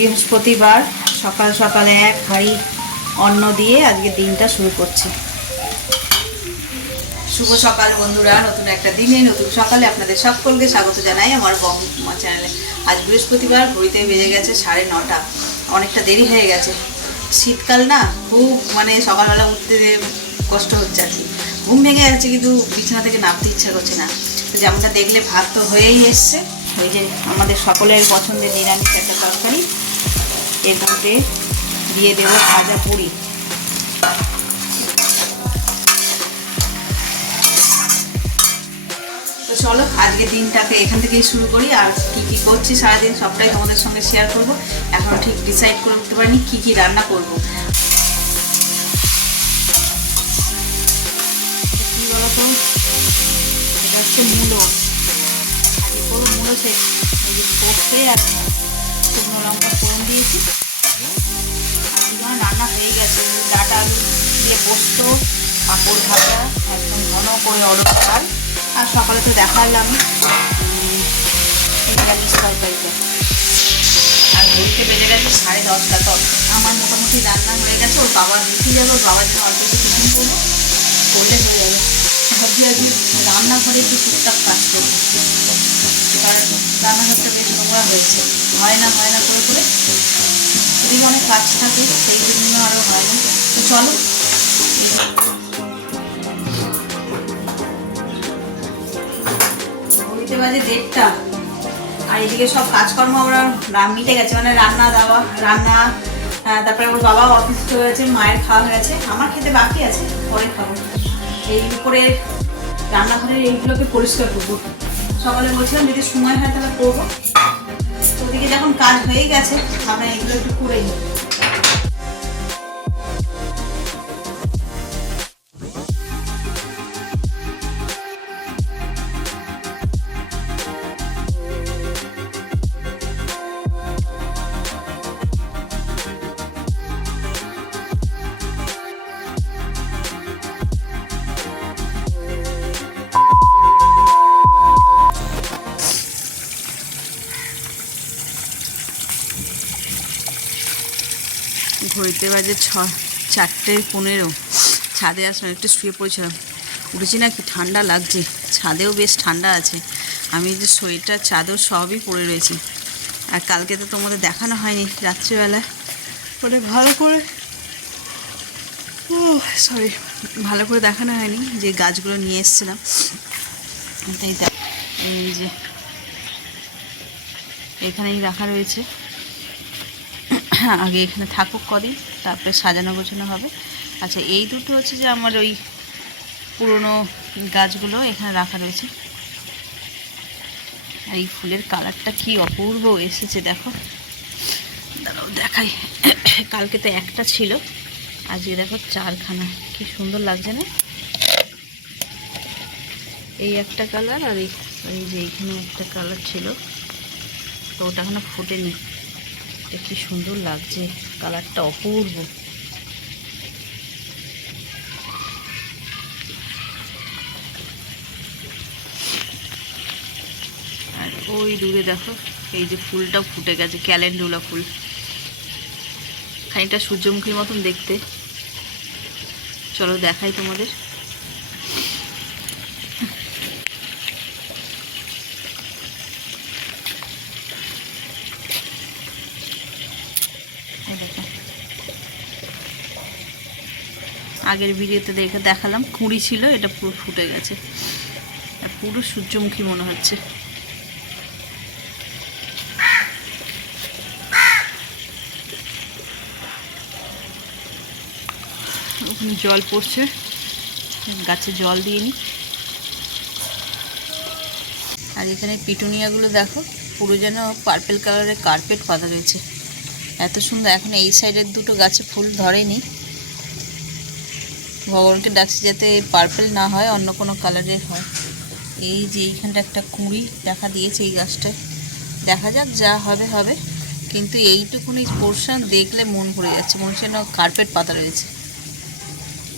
বৃহস্পতিবার সকাল সকালে এক হাঁড়ি অন্ন দিয়ে আজকে দিনটা শুরু করছি। শুভ সকাল বন্ধুরা, নতুন একটা দিনে নতুন সকালে আপনাদের সকলকে স্বাগত জানাই আমার বঙ্গমা চ্যানেলে। আজ বৃহস্পতিবার, ঘড়িতে বেজে গেছে 9:30, অনেকটা দেরি হয়ে গেছে। শীতকাল না, খুব সকালবেলা উঠতে কষ্ট হচ্ছে আর কি, ঘুম ভেঙে যাচ্ছে কিন্তু বিছানা থেকে নামতে ইচ্ছা করছে না। তো যেমনটা দেখলে ভাত তো হয়েই এসছে, ওই যে আমাদের সকলের পছন্দের নিরামিষ একটা তরকারি, এর মধ্যে দিয়ে দেবো ভাজা পুরি। তো চলো আজকে দিনটাকে এখান থেকেই শুরু করি, আর কি কি করছি সারাদিন সবটাই তোমাদের সঙ্গে শেয়ার করব। এখনো ঠিক ডিসাইড করে উঠতে পারিনি কি কি রান্না করব। কি বলতো, এটা হচ্ছে মূলো, আজকে করবো মূলো সে করতে, আর শুকনো লঙ্কা ফোড়ন দিয়েছি। রান্না হয়ে গেছে, ডাটা আলু দিয়ে পোস্ত, পাঁপড় ভাজা, একদম ঘন করে অরড় ডাল, আর সকালে তো দেখালাম নিরামিষ তরকারিটা। আর ঘড়িতে বেজে গেছে 10:30, তো আমার মোটামুটি রান্না হয়ে গেছে। ওর বাবা দেখে যাবে, ওর বাবার জন্য অল্প কিছু টিফিন করবো, করলে হয়ে যাবে। ভাবছি আজকে রান্নাঘরে একটু টুকটাক কাজ করবো, কারণ রান্নাঘরটা বেশ নোংরা হয়েছে, হয় না করে করে এদিকে অনেক কাজ থাকে, সেই জন্য আরও হয় না। তো চলো, ঘড়িতে বাজে 1:30, আর এদিকে সব কাজকর্ম আমরা মিটে গেছে, রান্না তারপরে ওর বাবা অফিস চলে গেছে, মায়ের খাওয়া হয়ে গেছে, আমার খেতে বাকি আছে, পরে খাবো। এই উপরে রান্নাঘরের এইগুলোকে পরিষ্কার করবো, সকালে বলছিলাম যদি সময় হয় তাহলে করবো। তো ওদিকে যখন কাজ হয়ে গেছে আমরা এগুলো একটু করে নিই। ঘড়িতে বাজে 4:15, ছাদে আসলাম, একটু শুয়ে পড়েছিলাম, উঠেছি না কি ঠান্ডা লাগছে, ছাদেও বেশ ঠান্ডা আছে। আমি যে সোয়েটার চাদর সবই পরে রয়েছি, আর কালকে তো তোমাদের দেখানো হয়নি রাত্রিবেলা, ভালো করে দেখানো হয়নি যে গাছগুলো নিয়ে এসেছিলাম। তাই এই যে এখানেই রাখা রয়েছে, আগে এখানে থাকুক কদিন, তারপরে সাজানো গোছানো হবে। আচ্ছা, এই দুটো হচ্ছে যে আমার ওই পুরনো গাছগুলো এখানে রাখা রয়েছে। আর এই ফুলের কালারটা কি অপূর্ব এসেছে, দেখো, দাঁড়াও দেখাই। কালকে তো একটা ছিল, আজকে দেখো 4খানা, কি সুন্দর লাগছে না? এই একটা কালার, আর এই যে এইখানে একটা কালার ছিল, তো ওটা এখনো ফুটেনি। কি সুন্দর লাগছে, কালারটা অপূর্ব। আর ওই দূরে দেখো এই যে ফুলটাও ফুটে গেছে, ক্যালেন্ডুলা ফুল, খানিকটা সূর্যমুখীর মতন দেখতে। চলো দেখাই তোমাদের। আগের ভিডিওতে দেখালাম কুঁড়ি ছিল, এটা পুরো ফুটে গেছে, পুরো সূর্যমুখী মনে হচ্ছে। ওখানে জল পড়ছে, গাছে জল দিয়ে নি। আর এখানে পিটুনিয়াগুলো দেখো, পুরো যেন পার্পেল কালারের কার্পেট পাতা রয়েছে, এত সুন্দর। এখন এই সাইডের দুটো গাছে ফুল ধরেনি, ভগবানকে ডাকছি যাতে পার্পেল না হয়, অন্য কোনো কালারের হয়। এই যে এইখানটা একটা কুঁড়ি দেখা দিয়েছে এই গাছটায়, দেখা যাক যা হবে হবে, কিন্তু এইটুকুনি পোর্শন দেখলে মন ভরে যাচ্ছে, মনে হচ্ছে যেন কার্পেট পাতা রয়েছে,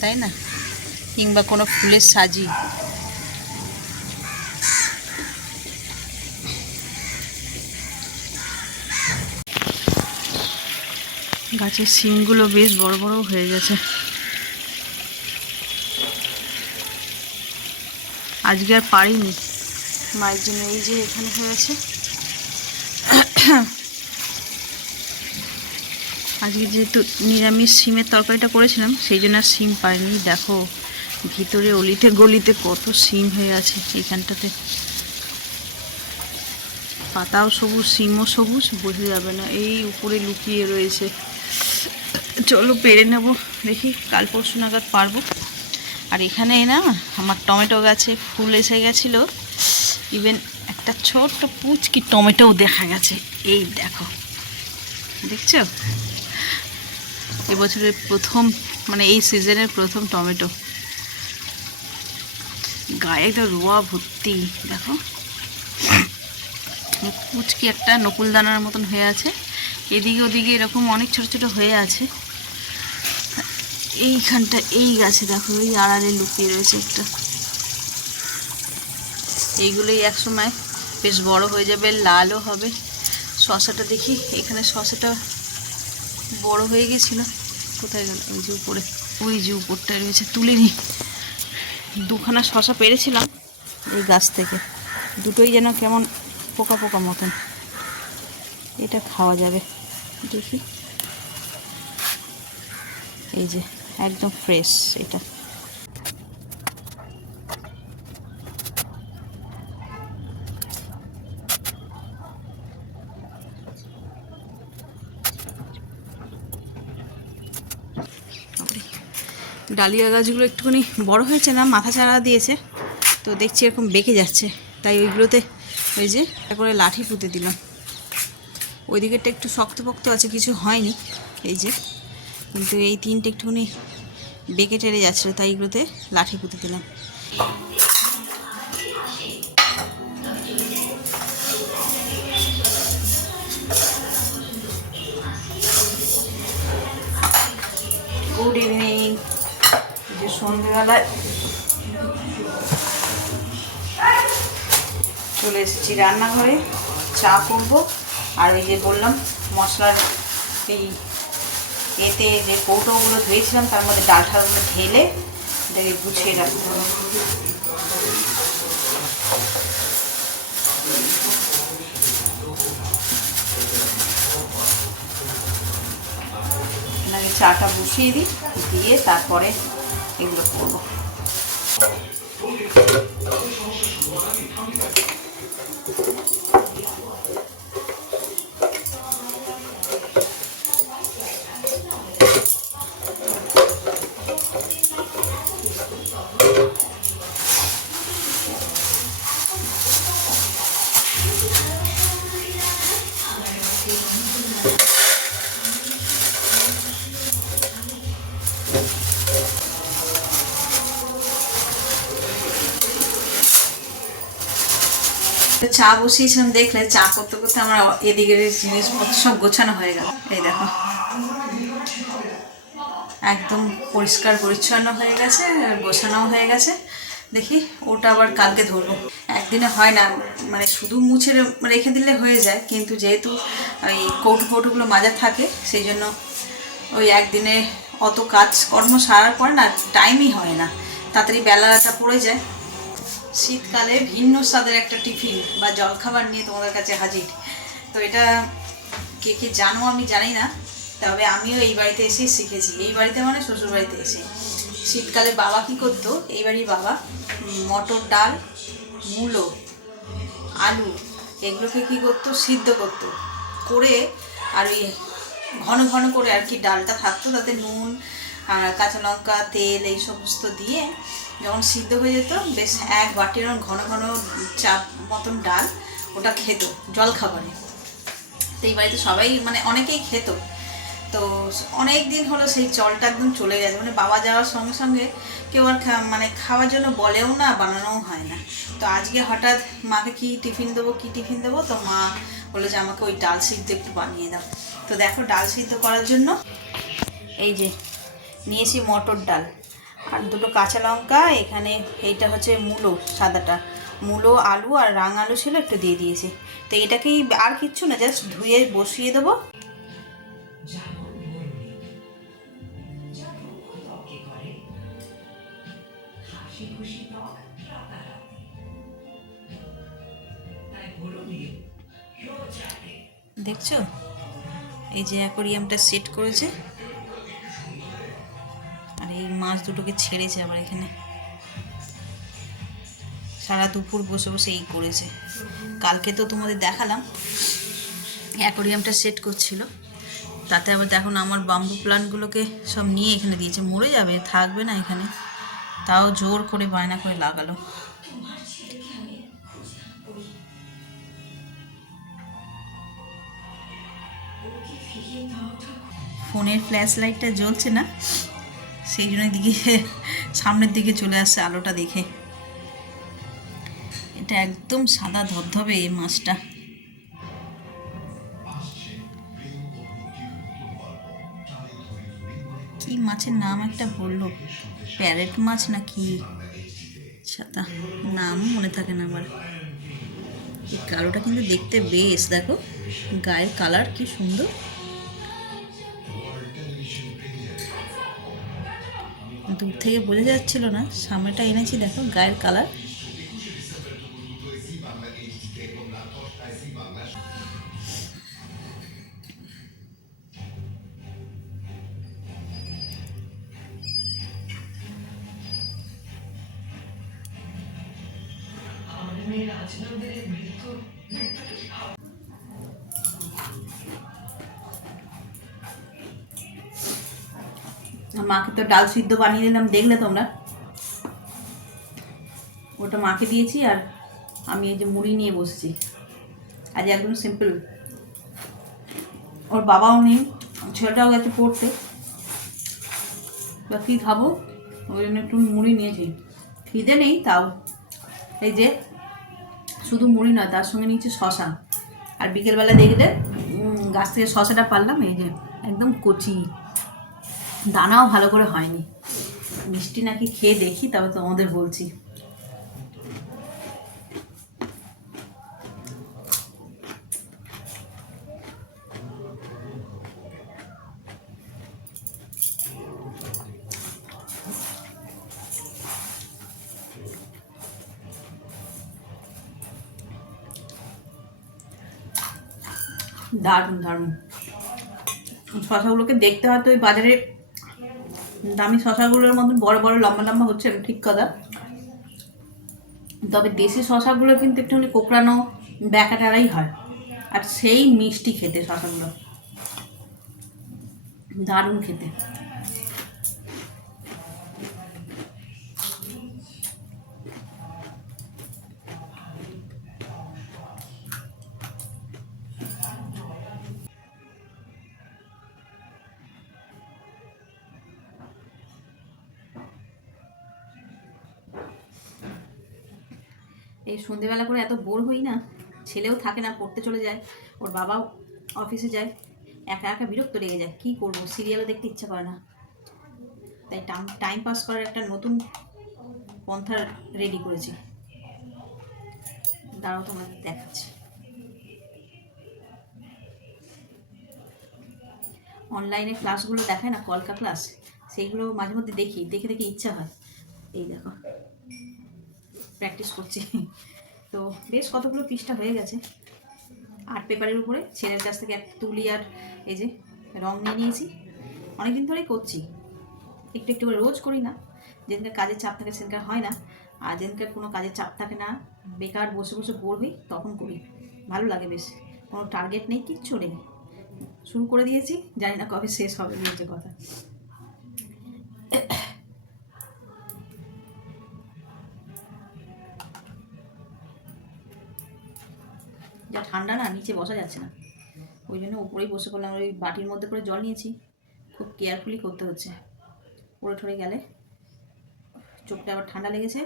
তাই না? কিংবা কোনো ফুলের সাজি। গাছের শিমগুলো বেশ বড় বড় হয়ে গেছে। আজকে আর পারিনি মায়ের জন্য। এই যে এখানে হয়ে আছে। আজকে যেহেতু নিরামিষ শিমের তরকারিটা করেছিলাম সেই জন্য আর শিম পাইনি। দেখো ভিতরে অলিতে গলিতে কত শিম হয়ে আছে। এইখানটাতে পাতাও সবুজ, শিমও সবুজ, বোঝা যাবে না। এই উপরে লুকিয়ে রয়েছে। চলো পেরে নেব, দেখি কাল পরশু নাগাদ পারবো। আর এখানে না আমার টমেটো গাছে ফুল এসে গেছিলো। ইভেন একটা ছোট্ট পুচকি টমেটোও দেখা গেছে। এই দেখো, দেখছো? এবছরের প্রথম, মানে এই সিজনের প্রথম টমেটো। গায়ে একটা রোয়া ভর্তি, দেখো পুচকি একটা নকুল দানার মতন হয়ে আছে। এদিকে ওদিকে এরকম অনেক ছোট ছোট হয়ে আছে। এইখানটা এই গাছে দেখো এই আড়ালে লুকিয়ে রয়েছে একটা। এইগুলোই একসময় বেশ বড় হয়ে যাবে, লালও হবে। শশাটা দেখি, এখানে শশাটা বড় হয়ে গেছিলো, কোথায় গেল? ওই যে উপরে, ওই যে উপরটায় রয়েছে, তুলিনি। দুখানা শশা পেরেছিলাম এই গাছ থেকে, দুটোই যেন কেমন পোকা পোকা মতন। এটা খাওয়া যাবে, দেখি। এই যে একদম ফ্রেশ এটা। ডালিয়া গাছগুলো একটুখানি বড় হয়েছে না, মাথা চারা দিয়েছে তো দেখছি এরকম বেঁকে যাচ্ছে, তাই ওইগুলোতে ওই যে করে লাঠি পুঁতে দিলাম। ওই দিকেরটা একটু শক্তপোক্ত আছে, কিছু হয়নি এই যে, কিন্তু এই তিনটে একটুখানি বেঁকে টেরে যাচ্ছিলো, তাই এগুলোতে লাঠি পুঁতে দিলাম। Good evening. যে সন্ধ্যেবেলায় চলে এসেছি রান্নাঘরে, চা করবো। আর ওই যে বললাম মশলার এই এতে যে কৌটোগুলো ধুয়েছিলাম তার মধ্যে ডাল ঠালগুলো ঢেলে এটাকে গুছিয়ে রাখতে হবে। এখানে চাটা বসিয়ে দিই, দিয়ে তারপরে এগুলো করবো। চা বসিয়েছিলাম, দেখলে চা করতে করতে আমার এদিকের জিনিসপত্র সব গোছানো হয়ে গেল। এই দেখো একদম পরিষ্কার পরিচ্ছন্ন হয়ে গেছে, গোছানোও হয়ে গেছে। দেখি ওটা আবার কালকে ধরবো। একদিনে হয় না, মানে শুধু মুছে রেখে দিলে হয়ে যায়, কিন্তু যেহেতু ওই কৌটো ফৌটোগুলো মাজা থাকে সেই জন্য ওই একদিনে অত কাজকর্ম সারার পরে না টাইমই হয় না, তাড়াতাড়ি বেলাটা পড়ে যায়। শীতকালে ভিন্ন স্বাদের একটা টিফিন বা জলখাবার নিয়ে তোমাদের কাছে হাজির। তো এটা কে কে জানো আমি জানি না, তবে আমিও এই বাড়িতে এসেই শিখেছি। এই বাড়িতে মানে শ্বশুর বাড়িতে এসে। শীতকালে বাবা কী করতো, এই বাড়ির বাবা মটর ডাল, মূলো, আলু এগুলোকে কী করতো, সিদ্ধ করতো করে, আর ওই ঘন ঘন করে আর কি ডালটা থাকতো, তাতে নুন আর কাঁচা লঙ্কা তেল এই সমস্ত দিয়ে যখন সিদ্ধ হয়ে যেত, বেশ এক বাটির ঘন ঘন চাপ মতন ডাল ওটা খেত জলখাবারে। তো এই বাড়িতে সবাই মানে অনেকেই খেত। তো অনেক দিন হলো সেই চলটা একদম চলে গেছে, মানে বাবা যাওয়ার সঙ্গে সঙ্গে কেউ আর মানে খাওয়ার জন্য বলেও না, বানানোও হয় না। তো আজকে হঠাৎ মাকে কী টিফিন দেবো, তো মা বললো যে আমাকে ওই ডাল সিদ্ধ একটু বানিয়ে দাও। তো দেখো ডাল সিদ্ধ করার জন্য এই যে নিয়েছি মটর ডাল আর দুটো কাঁচা লঙ্কা, এখানে এইটা হচ্ছে মূলো, সাদাটা মূলো, আলু আর রাঙ আলু ছিল একটু দিয়ে দিয়েছি। তো এটাকেই আর কিচ্ছু না, জাস্ট ধুয়ে বসিয়ে দেবো। দেখছো, এই যে অ্যাকোরিয়ামটা সেট করেছে, আর এই মাছ দুটোকে ছেড়েছে আবার এখানে। সারা দুপুর বসে বসে এই করেছে। কালকে তো তোমাদের দেখালাম অ্যাকোরিয়ামটা সেট করছিল, তাতে আবার দেখো না আমার বাম্বু প্লান্টগুলোকে সব নিয়ে এখানে দিয়েছে। মরে যাবে, থাকবে না এখানে, তাও জোর করে বায়না করে লাগালো। ফোনের ফ্ল্যাশ লাইটটা জ্বলছে না, সেই জন্য দিকে সামনের দিকে চলে আসছে আলোটা দেখে। এটা একদম সাদা ধবধবে এই মাছটা। কি মাছের নাম একটা বললো, প্যারেট মাছ না কি, সাদা নাম মনে থাকে না আমার। এই কালোটা কিন্তু দেখতে বেশ, দেখো গায়ের কালার কি সুন্দর। দূর থেকে বোঝা যাচ্ছিল না, সামনেটা এনেছি দেখো গায়ের কালার। মাকে তো ডাল সিদ্ধ বানিয়ে দিলাম, দেখলে তোমরা। ওটা মাকে দিয়েছি, আর আমি এই যে মুড়ি নিয়ে বসছি। আজ একদম সিম্পল। ওর বাবাও নেই, ছেলেটাও গেছে পড়তে, বা কী খাবো, ওই জন্য একটু মুড়ি নিয়েছি। খিদে নেই তাও। এই যে শুধু মুড়ি নয়, তার সঙ্গে নিয়েছি শশা। আর বিকেলবেলা দেখলে গাছ থেকে শশাটা পারলাম, এই যে একদম কচি, দানাও ভালো করে হয়নি। মিষ্টি নাকি খেয়ে দেখি, তবে তোমাদের বলছি। দারুণ দারুণ। শশাগুলোকে দেখতে হয়তো ওই বাজারে দামি শশাগুলোর মতন বড় বড় লম্বা লম্বা হচ্ছে, ঠিক কথা। তবে দেশি শশাগুলো কিন্তু একটুখানি কোঁকড়ানো ব্যাকাটারাই হয়, আর সেই মিষ্টি খেতে শশাগুলো, দারুণ খেতে। এই সন্ধেবেলা করে এত বোর হই না, ছেলেও থাকে না, পড়তে চলে যায়, ওর বাবাও অফিসে যায়, একা একা বিরক্ত লেগে যায়। কী করবো, সিরিয়ালও দেখতে ইচ্ছা করে না, তাই টাইম পাস করার একটা নতুন পন্থা রেডি করেছি। দাঁড়াও তোমাদের দেখাচ্ছি। অনলাইনে ক্লাসগুলো দেখায় না, কলকা ক্লাস, সেইগুলো মাঝে মধ্যে দেখি, দেখে দেখে ইচ্ছা হয়। এই দেখো প্র্যাকটিস করছি। তো বেশ কতগুলো পৃষ্ঠা হয়ে গেছে। আর্ট পেপারের উপরে ছেলের কাছ থেকে একটা তুলি আর এই যে রং নিয়ে নিয়েছি। অনেকদিন ধরেই করছি, একটু একটু করে, রোজ করি না। যেদিনকার কাজের চাপ থাকে সেদিনকার হয় না, আর যেদিনকার কোনো কাজের চাপ থাকে না, বেকার বসে বসে বোর হই, তখন করি। ভালো লাগে বেশ, কোনো টার্গেট নেই, কিচ্ছু নেই। শুরু করে দিয়েছি, জানি না কবে শেষ হবে, বলছে কথা। যা ঠান্ডা না, নিচে বসা যাচ্ছে না, ওই জন্য উপরেই বসে পড়লাম। ওই বাটির মধ্যে করে জল নিয়েছি, খুব কেয়ারফুলি করতে হচ্ছে, পড়ে ঠরে গেলে। চোখটা আবার ঠান্ডা লেগেছে,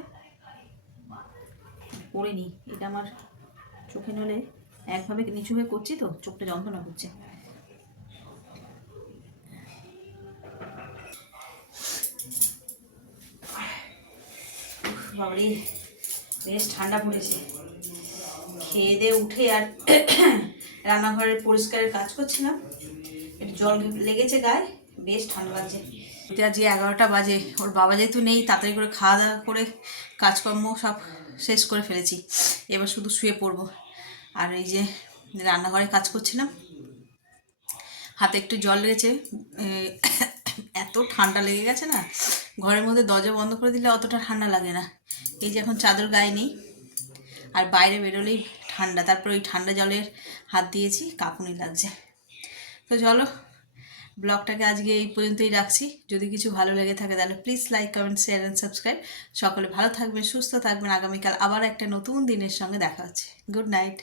পড়িনি। এটা আমার চোখে নলে একভাবে নিচু হয়ে করছি তো, চোখটা যন্ত্রণা করছে। বাবারে বেশ ঠান্ডা পড়েছে। খেয়ে দিয়ে উঠে আর রান্নাঘরের পরিষ্কারের কাজ করছিলাম, একটু জল লেগেছে গায়ে, বেশ ঠান্ডা লাগছে। এটা যে 11টা বাজে, ওর বাবা যেহেতু নেই তাড়াতাড়ি করে খাওয়া দাওয়া করে কাজকর্ম সব শেষ করে ফেলেছি, এবার শুধু শুয়ে পড়বো। আর এই যে রান্নাঘরে কাজ করছিলাম, হাতে একটু জল লেগেছে, এ, এত ঠান্ডা লেগে গেছে না, ঘরের মধ্যে দরজা বন্ধ করে দিলে অতটা ঠান্ডা লাগে না। এই যে এখন চাদর গায়ে নেই, আর বাইরে বেরোলেই ঠান্ডা, তারপর ওই ঠান্ডা জলের হাত দিয়েছি, কাঁপুনি লাগছে। তো চলো, ব্লগটাকে আজকে এই পর্যন্তই রাখছি। যদি কিছু ভালো লেগে থাকে তাহলে please like, comment, share and subscribe. সকলে ভালো থাকবেন, সুস্থ থাকবেন। আগামীকাল আবার একটা নতুন দিনের সঙ্গে দেখা হচ্ছে। Good night.